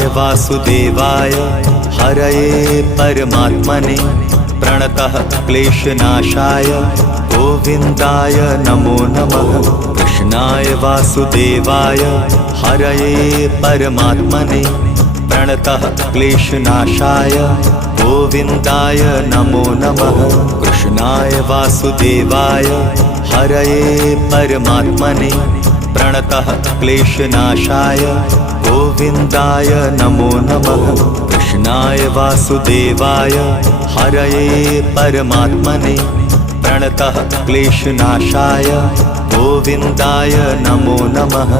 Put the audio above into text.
कृष्णाय वासुदेवाय हरये परमात्मने प्रणतः क्लेशनाशाय गोविन्दाय नमो नमः। कृष्णाय वासुदेवाय हरये परमात्मने प्रणतः क्लेशनाशाय गोविन्दाय नमो नमः। कृष्णाय वासुदेवाय हरये परमात्मने प्रणतः क्लेशनाशाय गोविन्दाय नमो नमः। कृष्णाय वासुदेवाय हरये परमात्मने प्रणतः क्लेशनाशाय गोविन्दाय नमो नमः।